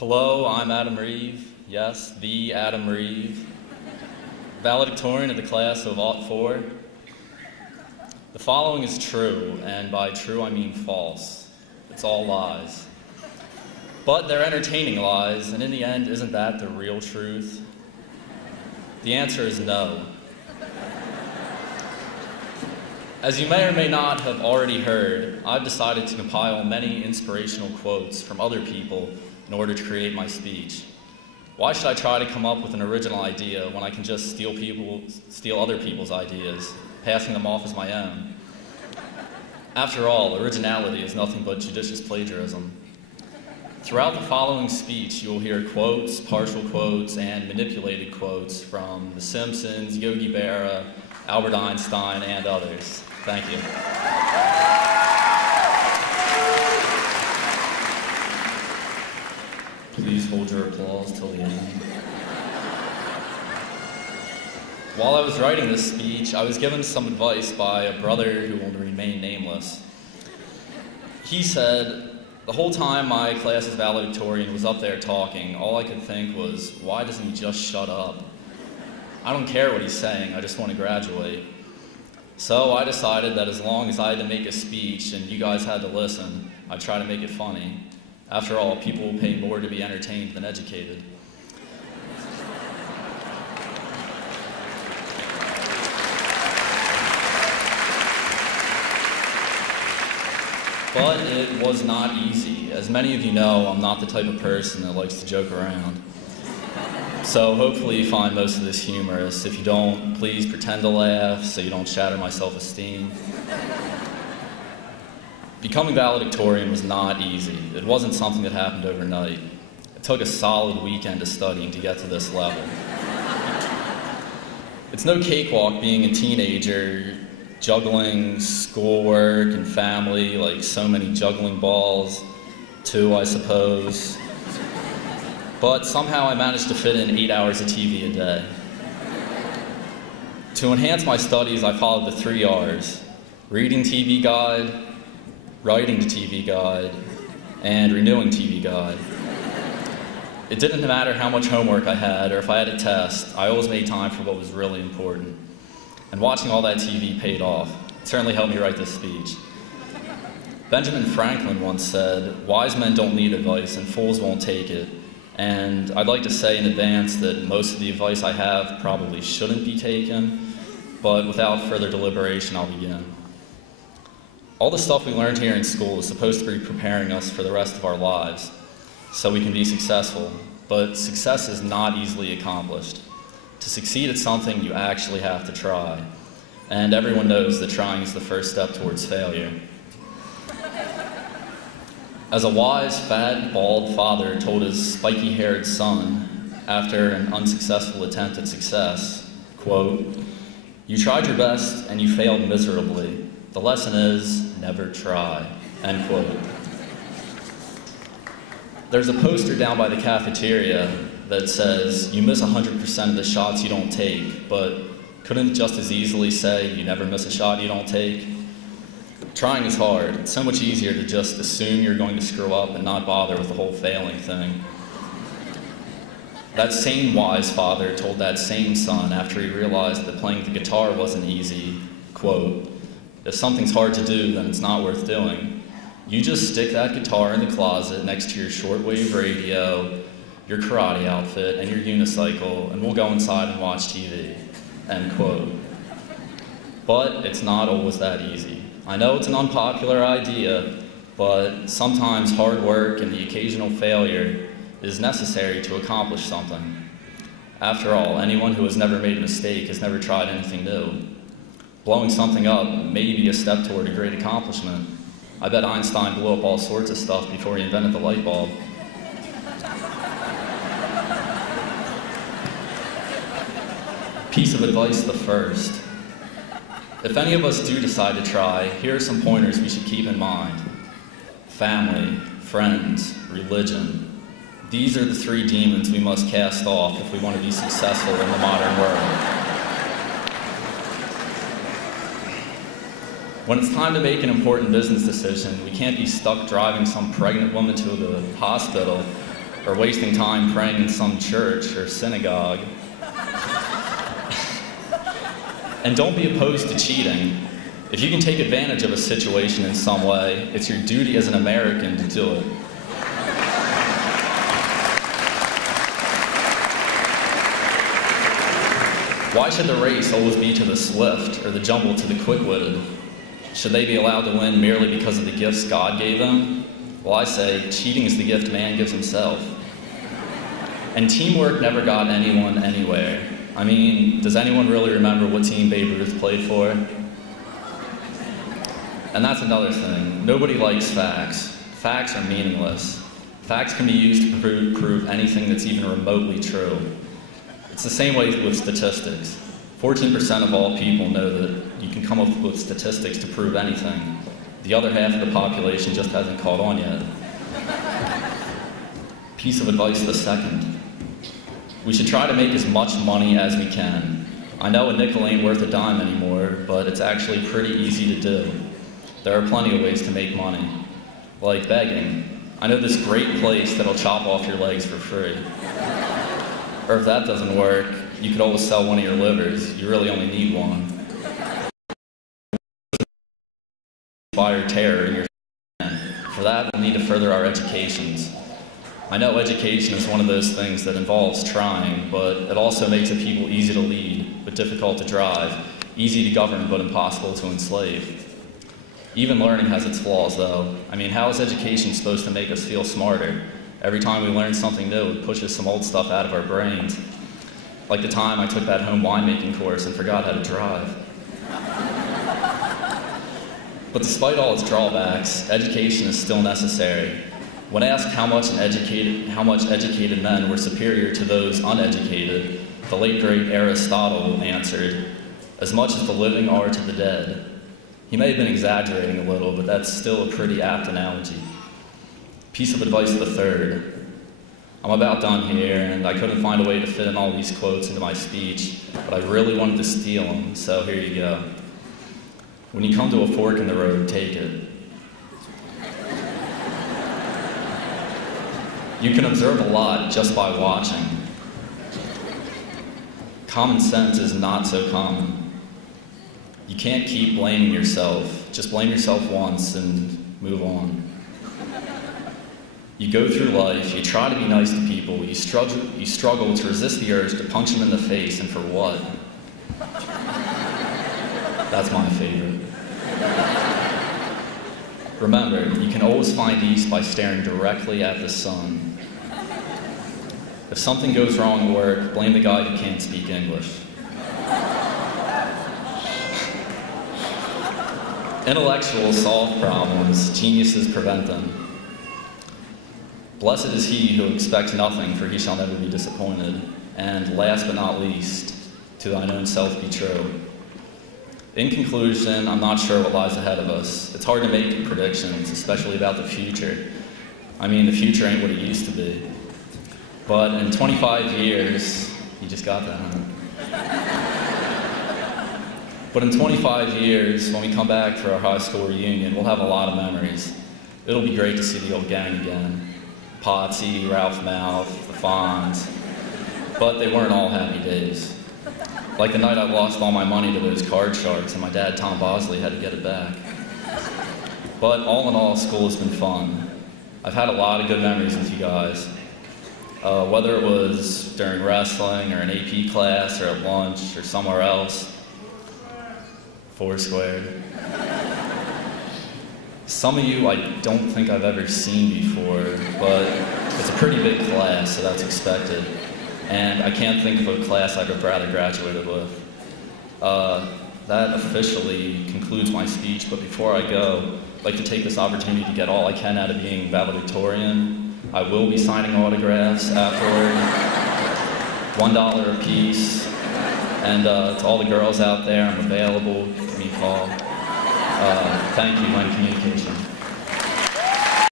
Hello, I'm Adam Reeve. Yes, the Adam Reeve. Valedictorian of the class of '04. The following is true, and by true I mean false. It's all lies. But they're entertaining lies, and in the end, isn't that the real truth? The answer is no. As you may or may not have already heard, I've decided to compile many inspirational quotes from other people in order to create my speech. Why should I try to come up with an original idea when I can just steal other people's ideas, passing them off as my own? After all, originality is nothing but judicious plagiarism. Throughout the following speech, you will hear quotes, partial quotes, and manipulated quotes from The Simpsons, Yogi Berra, Albert Einstein, and others. Thank you. Please hold your applause till the end. While I was writing this speech, I was given some advice by a brother who will remain nameless. He said, the whole time my class's valedictorian was up there talking, all I could think was, why doesn't he just shut up? I don't care what he's saying, I just want to graduate. So I decided that as long as I had to make a speech and you guys had to listen, I'd try to make it funny. After all, people will pay more to be entertained than educated. But it was not easy. As many of you know, I'm not the type of person that likes to joke around. So hopefully you find most of this humorous. If you don't, please pretend to laugh so you don't shatter my self-esteem. Becoming valedictorian was not easy. It wasn't something that happened overnight. It took a solid weekend of studying to get to this level. It's no cakewalk being a teenager, juggling schoolwork and family like so many juggling balls, too, I suppose. But somehow I managed to fit in 8 hours of TV a day. To enhance my studies, I followed the 3 R's: reading TV guide, writing the TV guide, and renewing TV guide. It didn't matter how much homework I had or if I had a test, I always made time for what was really important. And watching all that TV paid off. It certainly helped me write this speech. Benjamin Franklin once said, wise men don't need advice and fools won't take it. And I'd like to say in advance that most of the advice I have probably shouldn't be taken, but without further deliberation, I'll begin. All the stuff we learned here in school is supposed to be preparing us for the rest of our lives, so we can be successful, but success is not easily accomplished. To succeed at something, you actually have to try, and everyone knows that trying is the first step towards failure. As a wise, fat, bald father told his spiky-haired son after an unsuccessful attempt at success, quote, "You tried your best and you failed miserably. The lesson is, never try," end quote. There's a poster down by the cafeteria that says, you miss 100% of the shots you don't take, but couldn't it just as easily say, you never miss a shot you don't take? Trying is hard. It's so much easier to just assume you're going to screw up and not bother with the whole failing thing. That same wise father told that same son after he realized that playing the guitar wasn't easy, quote, "If something's hard to do, then it's not worth doing. You just stick that guitar in the closet next to your shortwave radio, your karate outfit, and your unicycle, and we'll go inside and watch TV," end quote. But it's not always that easy. I know it's an unpopular idea, but sometimes hard work and the occasional failure is necessary to accomplish something. After all, anyone who has never made a mistake has never tried anything new. Blowing something up may be a step toward a great accomplishment. I bet Einstein blew up all sorts of stuff before he invented the light bulb. Piece of advice the first. If any of us do decide to try, here are some pointers we should keep in mind. Family, friends, religion. These are the 3 demons we must cast off if we want to be successful in the modern world. When it's time to make an important business decision, we can't be stuck driving some pregnant woman to the hospital or wasting time praying in some church or synagogue. And don't be opposed to cheating. If you can take advantage of a situation in some way, it's your duty as an American to do it. Why should the race always be to the swift or the jumble to the quick-witted? Should they be allowed to win merely because of the gifts God gave them? Well, I say, cheating is the gift man gives himself. And teamwork never got anyone anywhere. I mean, does anyone really remember what team Babe Ruth played for? And that's another thing. Nobody likes facts. Facts are meaningless. Facts can be used to prove anything that's even remotely true. It's the same way with statistics. 14% of all people know that you can come up with statistics to prove anything. The other half of the population just hasn't caught on yet. Piece of advice the second. We should try to make as much money as we can. I know a nickel ain't worth a dime anymore, but it's actually pretty easy to do. There are plenty of ways to make money, like begging. I know this great place that'll chop off your legs for free. Or if that doesn't work, you could always sell one of your livers. You really only need one. Inspire terror in your family. For that, we'll need to further our educations. I know education is one of those things that involves trying, but it also makes it people easy to lead, but difficult to drive, easy to govern, but impossible to enslave. Even learning has its flaws, though. I mean, how is education supposed to make us feel smarter? Every time we learn something new, it pushes some old stuff out of our brains. Like the time I took that home winemaking course and forgot how to drive. But despite all its drawbacks, education is still necessary. When asked how much educated men were superior to those uneducated, the late great Aristotle answered, "As much as the living are to the dead." He may have been exaggerating a little, but that's still a pretty apt analogy. Piece of advice the third. I'm about done here, and I couldn't find a way to fit in all these quotes into my speech, but I really wanted to steal them, so here you go. When you come to a fork in the road, take it. You can observe a lot just by watching. Common sense is not so common. You can't keep blaming yourself. Just blame yourself once and move on. You go through life, you try to be nice to people, you struggle to resist the urge to punch them in the face, and for what? That's my favorite. Remember, you can always find ease by staring directly at the sun. If something goes wrong at work, blame the guy who can't speak English. Intellectuals solve problems, geniuses prevent them. Blessed is he who expects nothing, for he shall never be disappointed. And last but not least, to thine own self be true. In conclusion, I'm not sure what lies ahead of us. It's hard to make predictions, especially about the future. I mean, the future ain't what it used to be. But in 25 years, you just got that, huh? But in 25 years, when we come back for our high school reunion, we'll have a lot of memories. It'll be great to see the old gang again. Potsy, Ralph Mouth, the Fonz. But they weren't all happy days. Like the night I lost all my money to those card sharks and my dad, Tom Bosley, had to get it back. But all in all, school has been fun. I've had a lot of good memories with you guys. Whether it was during wrestling or an AP class or at lunch or somewhere else. Foursquare. Some of you I don't think I've ever seen before, but it's a pretty big class, so that's expected. And I can't think of a class I'd have rather graduated with. That officially concludes my speech, but before I go, I'd like to take this opportunity to get all I can out of being valedictorian. I will be signing autographs afterward, $1 a piece. And to all the girls out there, I'm available. Give me a call. Thank you, Line Communication.